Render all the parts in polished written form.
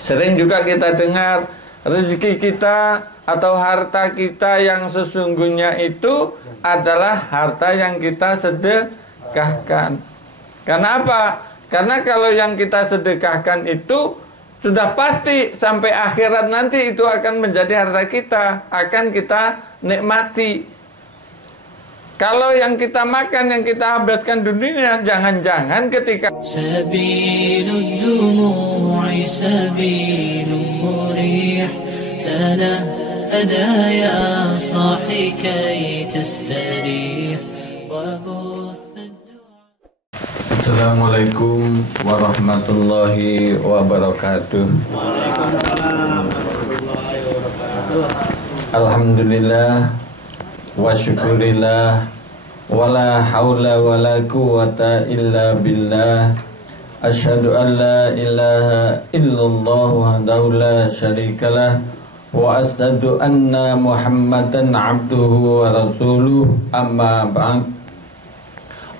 Sering juga kita dengar rezeki kita atau harta kita yang sesungguhnya itu adalah harta yang kita sedekahkan. Karena apa? Karena kalau yang kita sedekahkan itu sudah pasti sampai akhirat nanti itu akan menjadi harta kita, akan kita nikmati. Kalau yang kita makan, yang kita habiskan dunia, jangan-jangan ketika sabilud dumu'i sabilun murih tanahada ya sahi kay tastarih wa Assalamualaikum warahmatullahi wabarakatuh. Alhamdulillah wa syukurillah wala haula wala quwata illa billah. Asyhadu an la ilaha illallah wahdahu la syarikalah wa asyhadu anna Muhammadan abduhu wa rasuluh. Amma ba'd.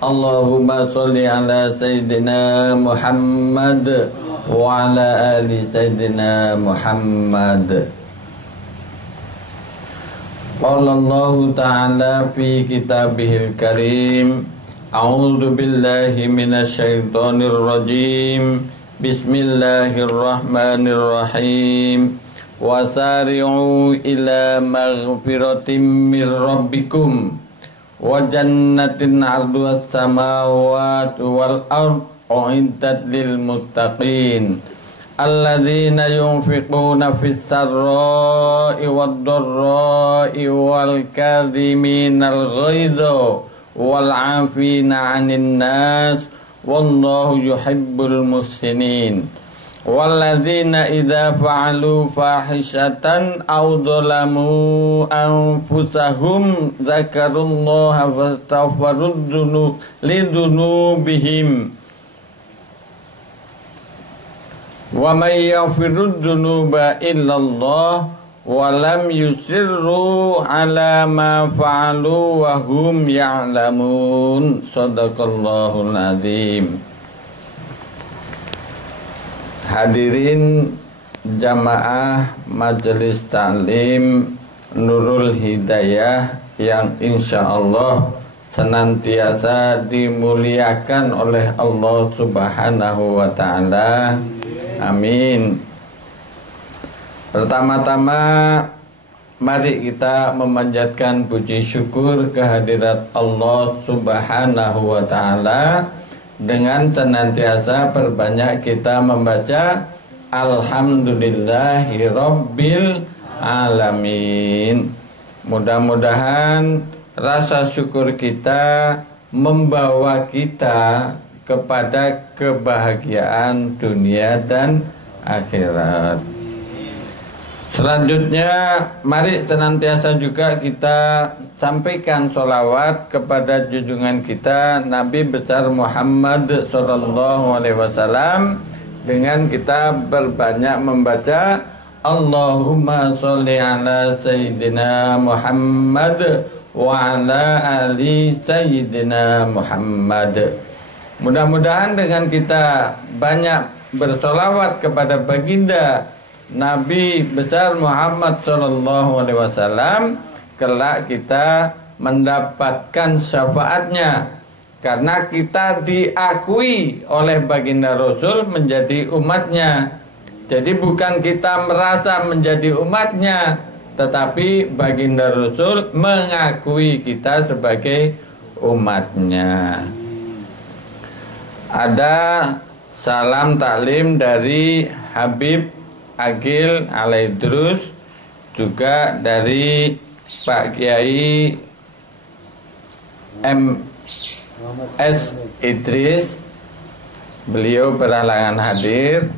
Allahumma sholli ala Sayyidina Muhammad wa ala ali Sayyidina Muhammad. Qala Allah Ta'ala fi kitabihil karim, a'udzu billahi minasy syaithanir rajim. Bismillahirrahmanirrahim. Wasari'u ila maghfiratin mir rabbikum wa jannatin 'arduhas samawati wal ard u'iddat lil muttaqin alladzina yunfiquna fis sarra'i wad dharra'i wal kadhiminal ghaidha wal 'afina 'anil nas wallahu yuhibbul muhsinin. Walladzina idza fa'alu fahishatan aw dzalamu anfusahum dzakarullaha fastaghfarud lidunubihim wa may yaghfirud dunuba illallah wa lam yusirru ala ma fa'alu wa hum ya'lamun. Shadaqallahul azim. Hadirin jamaah Majelis Ta'lim Nurul Hidayah yang insya Allah senantiasa dimuliakan oleh Allah Subhanahu wa Ta'ala. Amin. Pertama-tama mari kita memanjatkan puji syukur kehadirat Allah Subhanahu wa Ta'ala dengan senantiasa perbanyak kita membaca Alhamdulillahi Rabbil Alamin. Mudah-mudahan rasa syukur kita membawa kita kepada kebahagiaan dunia dan akhirat. Selanjutnya mari senantiasa juga kita sampaikan sholawat kepada junjungan kita Nabi besar Muhammad SAW dengan kita berbanyak membaca Allahumma sholli ala Sayyidina Muhammad wa ala ali Sayyidina Muhammad. Mudah-mudahan dengan kita banyak bersolawat kepada baginda Nabi besar Muhammad SAW, kelak kita mendapatkan syafaatnya karena kita diakui oleh baginda Rasul menjadi umatnya. Jadi bukan kita merasa menjadi umatnya, tetapi baginda Rasul mengakui kita sebagai umatnya. Ada salam taklim dari Habib Agil Alaidrus, juga dari Pak Kiai MS Idris. Beliau berhalangan hadir.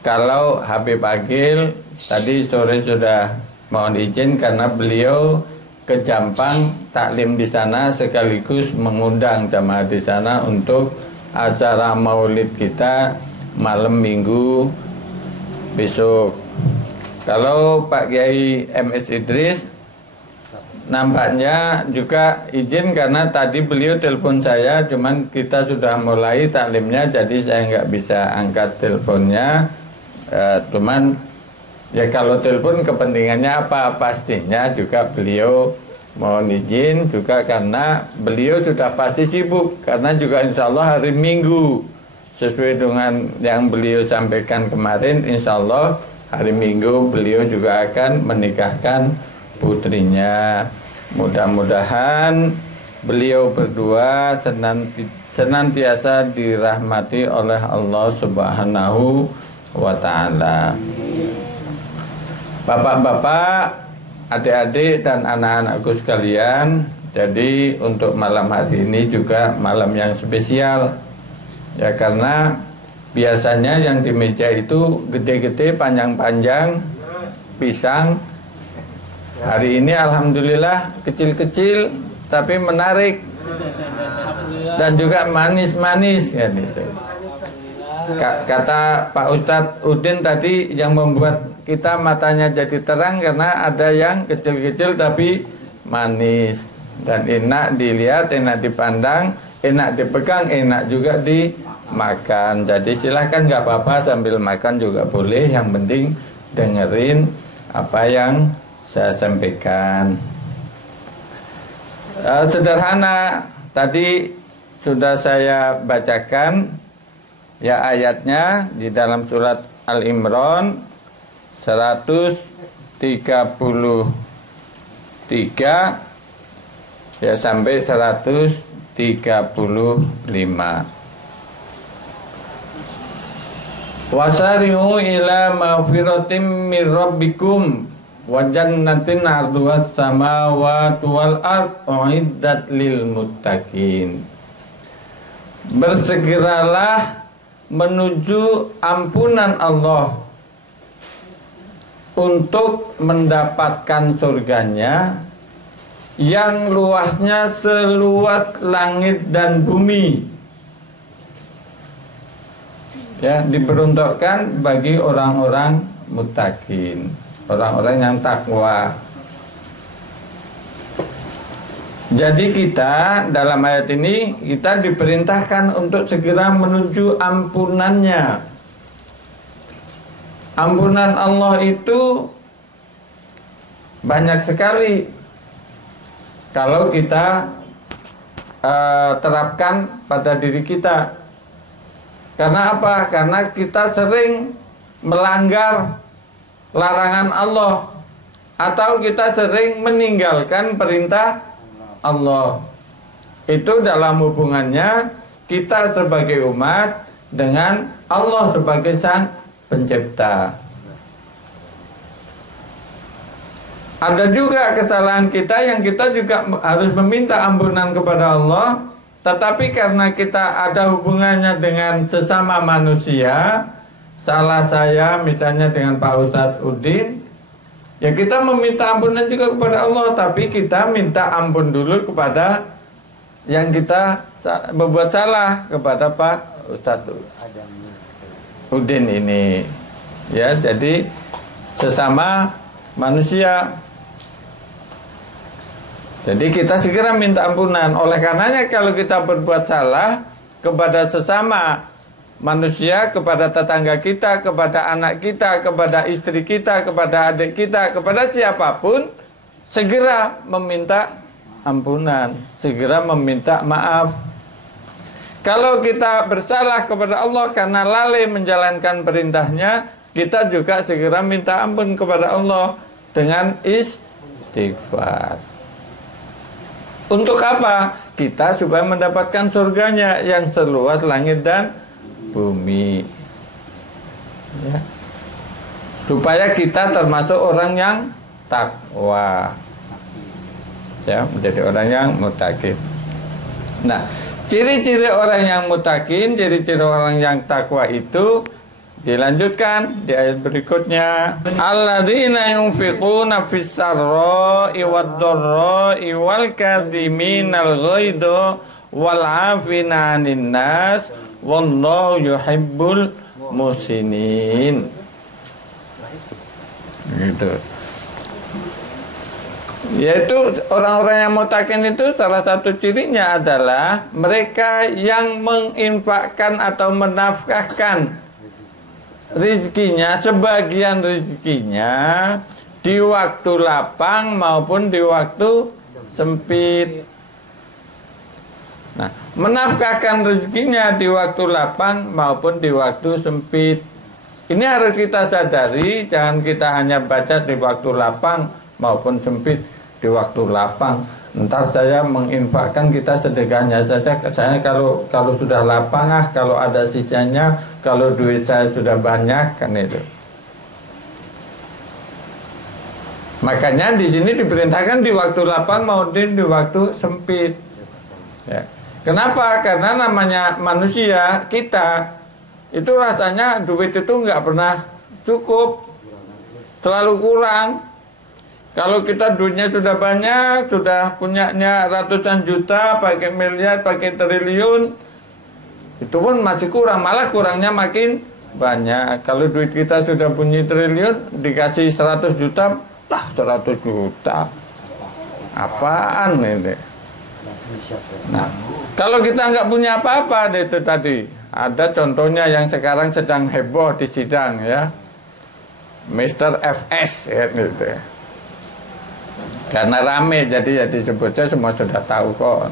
Kalau Habib Agil tadi sore sudah mohon izin karena beliau ke Jampang taklim di sana sekaligus mengundang jamaah di sana untuk acara maulid kita malam minggu besok. Kalau Pak Kiai MS Idris nampaknya juga izin karena tadi beliau telepon saya, cuman kita sudah mulai taklimnya jadi saya nggak bisa angkat teleponnya. Cuman ya kalau telepon kepentingannya apa? Pastinya juga beliau mohon izin juga karena beliau sudah pasti sibuk, karena juga insya Allah hari Minggu sesuai dengan yang beliau sampaikan kemarin, insya Allah hari Minggu beliau juga akan menikahkan putrinya. Mudah-mudahan beliau berdua senantiasa dirahmati oleh Allah Subhanahu wa Ta'ala. Bapak-bapak, adik-adik dan anak-anakku sekalian, jadi untuk malam hari ini juga malam yang spesial ya, karena biasanya yang di meja itu gede-gede, panjang-panjang pisang. Hari ini alhamdulillah kecil-kecil tapi menarik dan juga manis-manis ya gitu. Kata Pak Ustadz Udin tadi, yang membuat kita matanya jadi terang karena ada yang kecil-kecil tapi manis dan enak dilihat, enak dipandang, enak dipegang, enak juga dimakan. Jadi silahkan, nggak apa-apa, sambil makan juga boleh, yang penting dengerin apa yang saya sampaikan. Sederhana, tadi sudah saya bacakan ya ayatnya di dalam surat Al-Imran 133 ya sampai 135. Wasari'u ila maghfiratin mir rabbikum wa jannatin 'arduhas samawati wal ardh uiddat lil muttaqin. Bersegeralah menuju ampunan Allah untuk mendapatkan surganya yang luasnya seluas langit dan bumi. Ya, diperuntukkan bagi orang-orang muttaqin, orang-orang yang takwa. Jadi kita dalam ayat ini kita diperintahkan untuk segera menuju ampunannya. Ampunan Allah itu banyak sekali kalau kita terapkan pada diri kita. Karena apa? Karena kita sering melanggar larangan Allah, atau kita sering meninggalkan perintah Allah. Itu dalam hubungannya kita sebagai umat dengan Allah sebagai Sang Pencipta. Ada juga kesalahan kita yang kita juga harus meminta ampunan kepada Allah, tetapi karena kita ada hubungannya dengan sesama manusia, salah saya misalnya dengan Pak Ustadz Udin, ya kita meminta ampunan juga kepada Allah, tapi kita minta ampun dulu kepada yang kita berbuat salah kepada Pak Ustadz Udin ini. Ya, jadi sesama manusia. Jadi kita segera minta ampunan. Oleh karenanya kalau kita berbuat salah kepada sesama manusia, kepada tetangga kita, kepada anak kita, kepada istri kita, kepada adik kita, kepada siapapun, segera meminta ampunan, segera meminta maaf. Kalau kita bersalah kepada Allah karena lalai menjalankan perintahnya, kita juga segera minta ampun kepada Allah dengan istighfar. Untuk apa? Kita supaya mendapatkan surganya yang seluas langit dan bumi, ya. Supaya kita termasuk orang yang takwa, ya, menjadi orang yang muttaqin. Nah, ciri-ciri orang yang muttaqin, ciri-ciri orang yang takwa itu dilanjutkan di ayat berikutnya. Alladzina yunfiquna fis sarra'i wad dharra'i wal kadhiminal ghaidha wal 'afina 'anil nas wallahu yuhibbul muhsinin. Gitu. Yaitu orang-orang yang muttaqin itu salah satu cirinya adalah mereka yang menginfakkan atau menafkahkan rezekinya, sebagian rezekinya di waktu lapang maupun di waktu sempit. Nah, menafkahkan rezekinya di waktu lapang maupun di waktu sempit. Ini harus kita sadari, jangan kita hanya baca di waktu lapang maupun sempit. Di waktu lapang, ntar saya menginfakkan, kita sedekahnya saja. Saya kalau sudah lapang, kalau ada sisanya, kalau duit saya sudah banyak, kan itu. Makanya di sini diperintahkan di waktu lapang maupun di waktu sempit. Ya. Kenapa? Karena namanya manusia, kita itu rasanya duit itu nggak pernah cukup, selalu kurang. Kalau kita duitnya sudah banyak, sudah punyanya ratusan juta, pakai miliar, pakai triliun, itu pun masih kurang, malah kurangnya makin banyak. Kalau duit kita sudah punya triliun, dikasih 100 juta, lah 100 juta, apaan ini? Nah, kalau kita nggak punya apa-apa, itu tadi ada contohnya yang sekarang sedang heboh di sidang, ya, Mr. FS, ya, gitu. Karena rame, jadi disebutnya semua sudah tahu kok.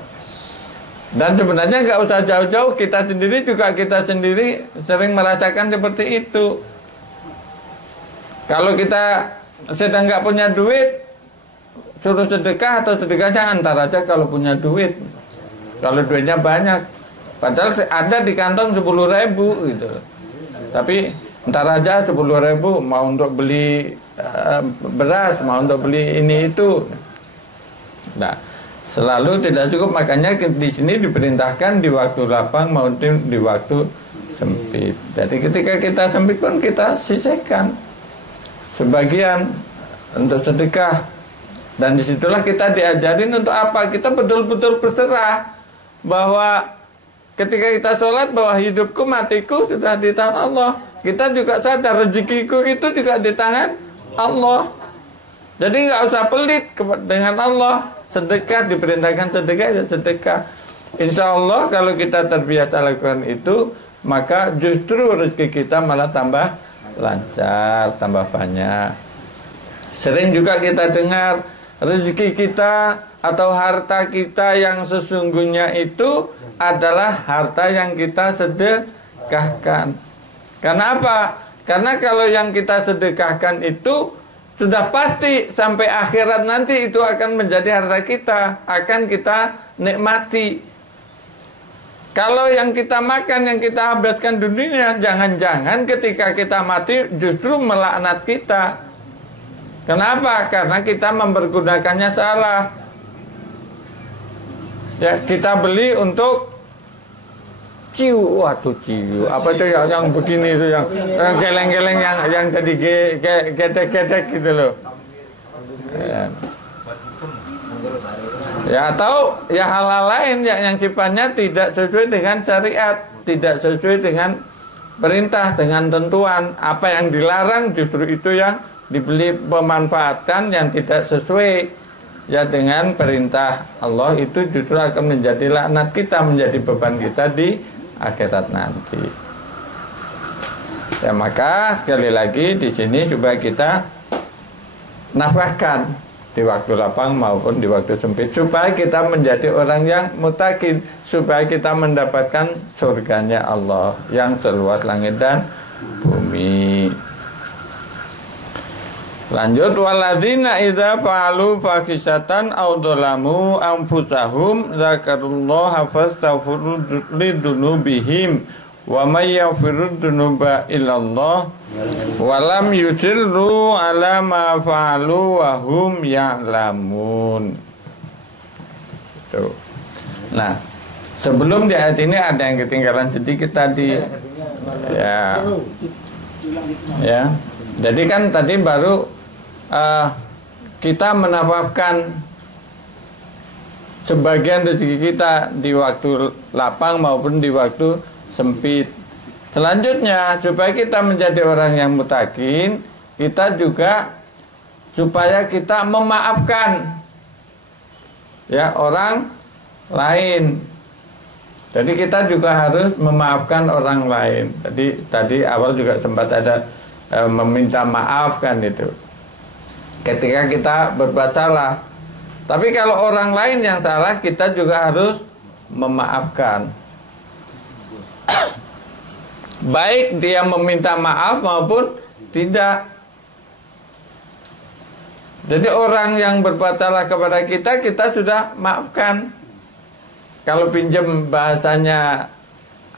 Dan sebenarnya nggak usah jauh-jauh, kita sendiri sering merasakan seperti itu. Kalau kita sedang nggak punya duit, suruh sedekah atau sedekahnya antar aja kalau punya duit. Kalau duitnya banyak, padahal ada di kantong 10.000 gitu. Tapi ntar aja 10.000 mau untuk beli beras, mau untuk beli ini itu. Nah, selalu tidak cukup. Makanya di sini diperintahkan di waktu lapang maupun di waktu sempit. Jadi ketika kita sempit pun kita sisihkan sebagian untuk sedekah. Dan disitulah kita diajarin untuk apa? Kita betul-betul berserah bahwa ketika kita sholat, bahwa hidupku matiku sudah di tangan Allah. Kita juga sadar rezekiku itu juga di tangan Allah. Jadi nggak usah pelit dengan Allah. Sedekah, diperintahkan sedekah, ya sedekah. Insya Allah kalau kita terbiasa lakukan itu, maka justru rezeki kita malah tambah lancar, tambah banyak. Sering juga kita dengar rezeki kita atau harta kita yang sesungguhnya itu adalah harta yang kita sedekahkan. Karena apa? Karena kalau yang kita sedekahkan itu sudah pasti sampai akhirat nanti itu akan menjadi harta kita, akan kita nikmati. Kalau yang kita makan, yang kita habiskan dunia, jangan-jangan ketika kita mati justru melaknat kita. Kenapa? Karena kita mempergunakannya salah. Ya, kita beli untuk ciu, waduh ciu, apa itu yang begini itu, yang geleng-geleng, yang tadi gedek-gedek gitu loh. Ya, atau ya hal-hal lain yang sifatnya tidak sesuai dengan syariat, tidak sesuai dengan perintah, dengan tentuan. Apa yang dilarang justru itu yang dibeli, pemanfaatan yang tidak sesuai ya dengan perintah Allah, itu justru akan menjadi laknat kita, menjadi beban kita di akhirat nanti. Ya, maka sekali lagi di sini supaya kita nafkahkan di waktu lapang maupun di waktu sempit, supaya kita menjadi orang yang mutakin, supaya kita mendapatkan surganya Allah yang seluas langit dan bumi. Lanjut, walladzina idza fa'alu fahisatan aw dzalamu anfusahum dzakarullaha fastaghfiru lidzunubihim wa may yaghfiru dzunuba illallah wa lam yusirru ala ma fa'alu wa hum ya'lamun. Tuh. Nah, sebelum di ayat ini ada yang ketinggalan sedikit tadi. Ya. Ya. Jadi kan tadi baru kita menafkahkan sebagian rezeki kita di waktu lapang maupun di waktu sempit. Selanjutnya, supaya kita menjadi orang yang mutakin, kita juga supaya kita memaafkan ya orang lain. Jadi kita juga harus memaafkan orang lain. Tadi awal juga sempat ada meminta maaf kan itu. Ketika kita berbuat salah. Tapi kalau orang lain yang salah, kita juga harus memaafkan. Baik dia meminta maaf maupun tidak. Jadi orang yang berbuat salah kepada kita, kita sudah maafkan. Kalau pinjam bahasanya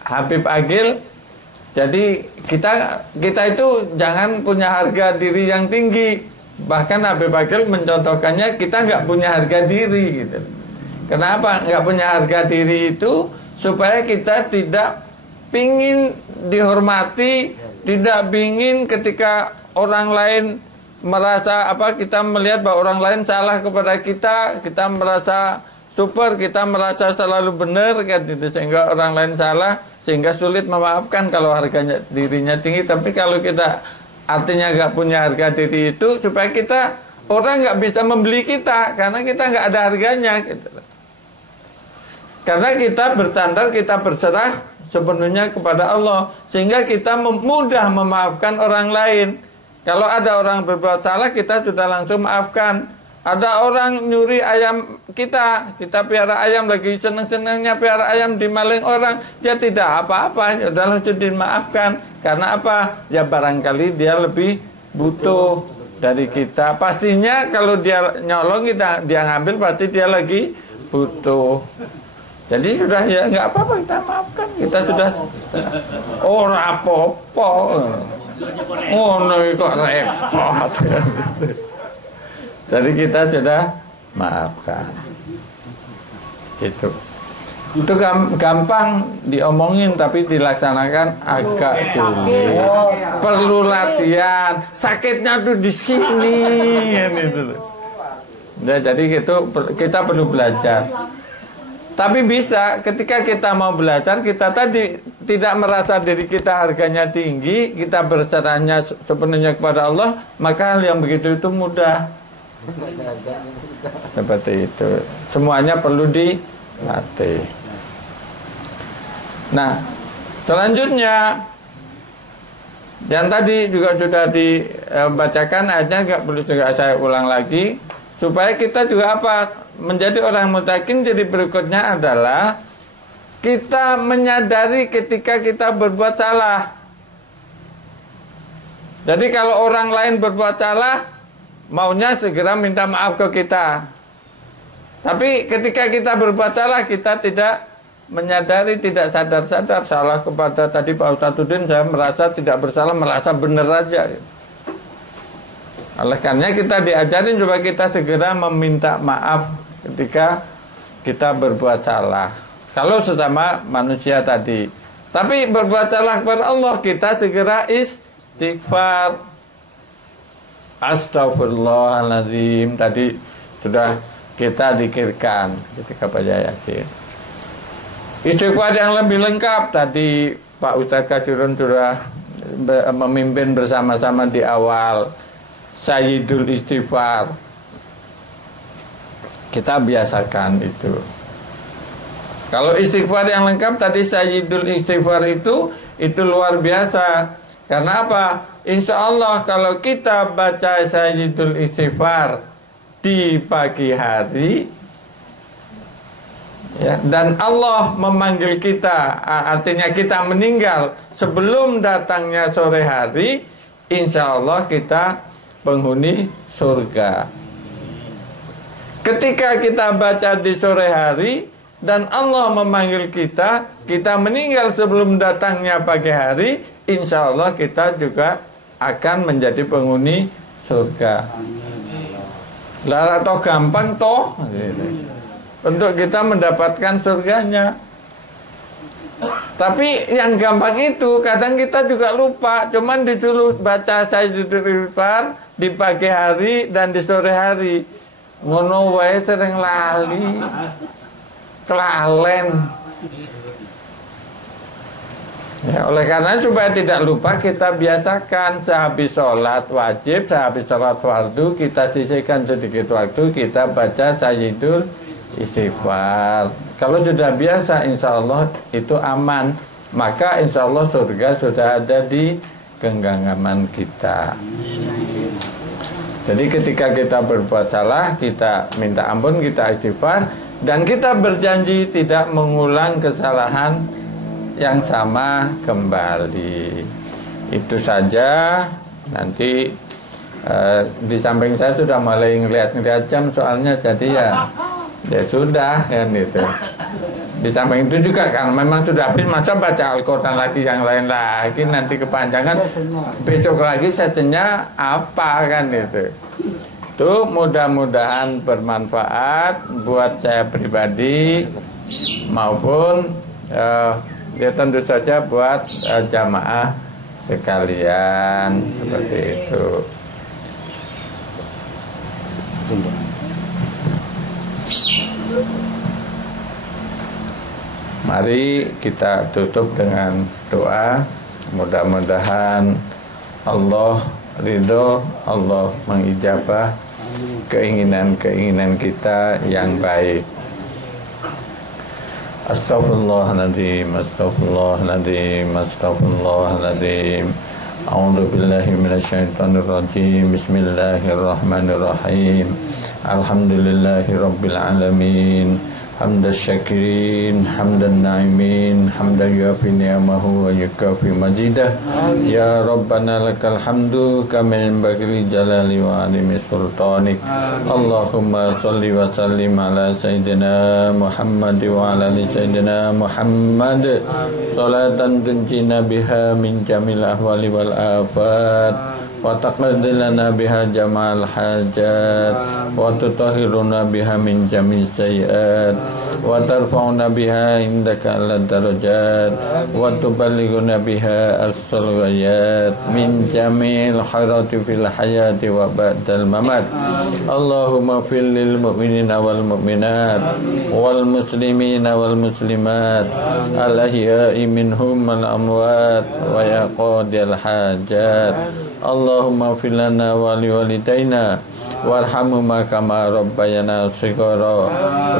Habib Agil, jadi kita itu jangan punya harga diri yang tinggi. Bahkan Habib Agil mencontohkannya, kita nggak punya harga diri gitu. Kenapa nggak punya harga diri itu? Supaya kita tidak pingin dihormati, tidak pingin ketika orang lain merasa kita melihat bahwa orang lain salah kepada kita merasa super, kita merasa selalu benar kan gitu, sehingga orang lain salah, sehingga sulit memaafkan kalau harganya dirinya tinggi. Tapi kalau kita artinya nggak punya harga diri itu, supaya kita orang nggak bisa membeli kita karena kita nggak ada harganya gitu. Karena kita bersandar, kita berserah sepenuhnya kepada Allah, sehingga kita mudah memaafkan orang lain. Kalau ada orang berbuat salah, kita sudah langsung maafkan. Ada orang nyuri ayam kita piara ayam, lagi seneng-senengnya piara ayam, dimaling orang, dia tidak apa-apa, ya udah langsung dimaafkan. Karena apa? Ya barangkali dia lebih butuh dari kita. Pastinya kalau dia nyolong, dia ngambil, pasti dia lagi butuh. Jadi sudah, ya nggak apa-apa, kita maafkan. Kita sudah rapopo. Kok repot. Jadi kita sudah maafkan. Gitu. Itu gampang diomongin, tapi dilaksanakan agak sulit. Perlu latihan. Sakitnya tuh di sini gitu. Ya, jadi gitu kita perlu belajar. Tapi bisa ketika kita mau belajar, kita tadi tidak merasa diri kita harganya tinggi, kita berserahnya sepenuhnya kepada Allah, maka hal yang begitu itu mudah. Seperti itu. Semuanya perlu dilatih. Nah, selanjutnya yang tadi juga sudah dibacakan ayatnya, nggak perlu juga saya ulang lagi, supaya kita juga menjadi orang mutakin. Jadi berikutnya adalah kita menyadari ketika kita berbuat salah. Jadi kalau orang lain berbuat salah, maunya segera minta maaf ke kita. Tapi ketika kita berbuat salah, kita tidak menyadari, tidak sadar-sadar salah kepada tadi Pak Ustadzuddin, saya merasa tidak bersalah, merasa benar aja. Oleh karena kita diajarin supaya kita segera meminta maaf ketika kita berbuat salah. Kalau sesama manusia tadi. Tapi berbuat salah kepada Allah, kita segera istighfar. Astagfirullahaladzim. Tadi sudah kita zikirkan ketika baca Yasin. Istighfar yang lebih lengkap tadi Pak Ustadz Kajurun sudah memimpin bersama-sama di awal. Sayyidul Istighfar. Kita biasakan itu. Kalau istighfar yang lengkap tadi Sayyidul Istighfar itu luar biasa. Karena apa? Insya Allah kalau kita baca Sayyidul Istighfar di pagi hari, ya, dan Allah memanggil kita, artinya kita meninggal sebelum datangnya sore hari, insya Allah kita penghuni surga. Ketika kita baca di sore hari dan Allah memanggil kita, kita meninggal sebelum datangnya pagi hari, insya Allah kita juga akan menjadi penghuni surga. Lah toh gampang toh untuk kita mendapatkan surganya. Tapi yang gampang itu kadang kita juga lupa. Cuman disuruh baca Sayyidul Istighfar di pagi hari dan di sore hari. Ngono wae sering lali. Kelalen. Ya, oleh karena supaya tidak lupa kita biasakan sehabis sholat wajib, sehabis sholat fardu kita sisihkan sedikit waktu kita baca Sayyidul istighfar. Kalau sudah biasa, insya Allah itu aman. Maka insya Allah surga sudah ada di genggaman kita. Jadi ketika kita berbuat salah, kita minta ampun, kita istighfar, dan kita berjanji tidak mengulang kesalahan yang sama kembali. Itu saja. Nanti di samping saya sudah mulai ngeliat jam soalnya, jadi ya sudah kan gitu. Di samping itu juga kan memang sudah habis, masa baca Al-Quran lagi yang lain lagi, nanti kepanjangan, besok lagi sesenya apa kan gitu. Itu mudah-mudahan bermanfaat buat saya pribadi maupun ya tentu saja buat jamaah sekalian, seperti itu. Mari kita tutup dengan doa. Mudah-mudahan Allah ridho, Allah mengijabah keinginan-keinginan kita yang baik. Astaghfirullahaladzim, astaghfirullahaladzim, astaghfirullahaladzim. A'udzu billahi minasyaitonir rajim. Bismillahirrahmanirrahim. Alhamdulillahi rabbil alamin. Hamdan syakirin, hamdan na'imin, hamdan yuafi ni'amahu wa yukafi majidah. Ya Rabbana lakal hamdu kama yanbaghi li jalali wa azimi sultanik. Allahumma salli wa sallim ala sayyidina Muhammad wa ala ali sayyidina Muhammad. Salatan tunjina biha min jamil ahwali wal afat, wa taqaddilana biha jamal hajat, wa tutahhiruna biha min jami' sayyiat, wa tarfa'una biha indaka ala darajat, wa tuballighuna biha aqsal ghayat min jami'il khairati fil hayati wa ba'dal mamat. Allahumma fil lil mu'minina wal mu'minat wal muslimina wal muslimat al ahya'i minhum wal amwat wa ya qadil hajat. Allahumma filana wa liwalidayna warhamhuma kama rabbayana shighara.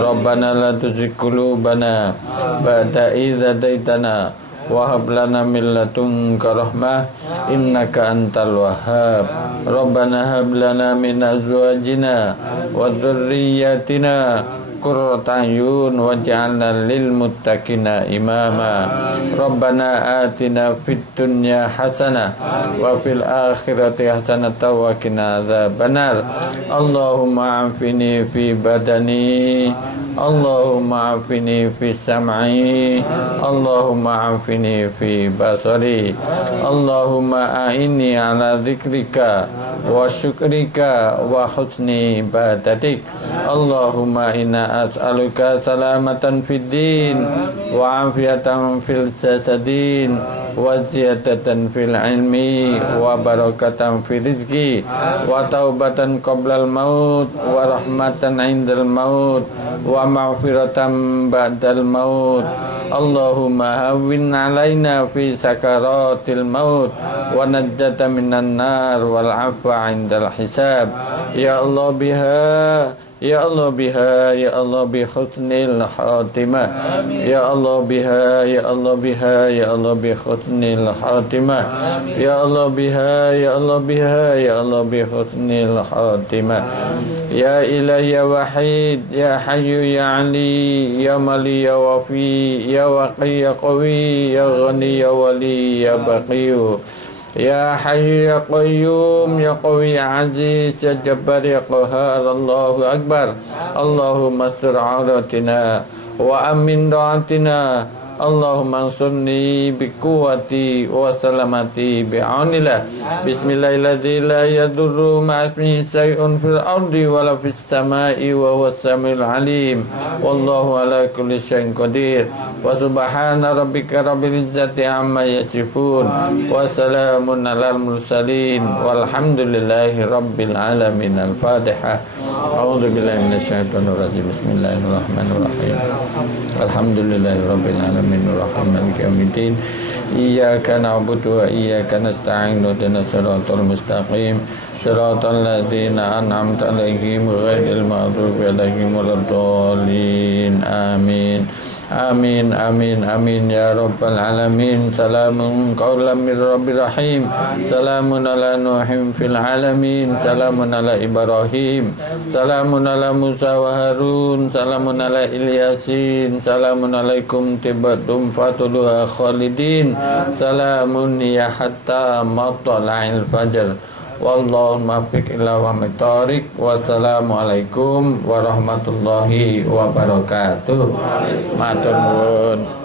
Rabbana la tuzigh qulubana ba'da idh hadaitana wa hab lana min ladunka rahmah innaka antal wahhab. Rabbana hab lana min azwajina wa dhurriyyatina qurrata a'yun waj'alna lil muttaqina imama. Rabbana atina fid dunya hasanah wa fil akhirati hasanah wa qina adzabannar. Allahumma afini fi badani, Allahumma afini fi sam'i, Allahumma afini fi basari. Allahumma a'inni ala dzikrika wa syukrika wa husni ibadatik. Allahumma inna as'aluka salamatan fid din wa afiyatan fil jasadin wa ziyadatan fil ilmi wa barakatan fil rizqi wa taubatan qoblal maut wa rahmatan indal maut wa maghfiratan ba'dal maut. Allahumma hawwin alaina fi sakaratil maut wa najjata minan nar wal afwa indal hisab. Ya Allah biha, ya Allah biha, ya Allah bi husnil khatimah. Ya Allah biha, ya Allah biha, ya Allah bi husnil khatimah. Ya Allah biha, ya Allah biha, ya Allah bi husnil khatimah. Ya ilahi ya wahid, ya hayyu ya ali, ya mali ya wafi, ya waqi ya qawi, ya ghani ya wali ya baqiyu. Ya Hayyu ya Qayyum ya Qawi ya Aziz ya Jabbar ya Qahhar. Allahu Akbar. Allahumma astur auratina wa amin doatina. Allahumma ansurni bi quwwati wa salamati bi aunillah. Bismillahirrahmanirrahim. La yadurru ma'asmihi shay'un fil ardi wa la fis samai wa huwas samiul alim. Wallahu ala kulli syai'in qadir. Wa subhana rabbika rabbil izzati amma yasifun wa salamun alal mursalin walhamdulillahi rabbil alamin. Al-Fatihah. A'udzu billahi minasyaitonir rajim. Bismillahirrahmanirrahim. Alhamdulillahi rabbil alamin. Rahman yaumiddin. Iyyaka na'budu wa iyyaka nasta'in ihdinas siratal mustaqim siratal ladzina an'amta 'alaihim ghairil maghdubi 'alaihim waladdallin. Amin. Amin amin amin ya rabbal alamin. Salamun qaulan mir rabbir rahim. Salamun ala nuhin fil alamin. Salamun ala ibrahim. Salamun ala Musa wa Harun. Salamun ala Ilyasin. Salamun alaikum tibatum fatuluha khalidin. Salamun ya hatta matla'il fajr. Wallahu muwaffiq ila aqwamit thoriq. Wassalamualaikum warahmatullahi wabarakatuh. Matur nuwun.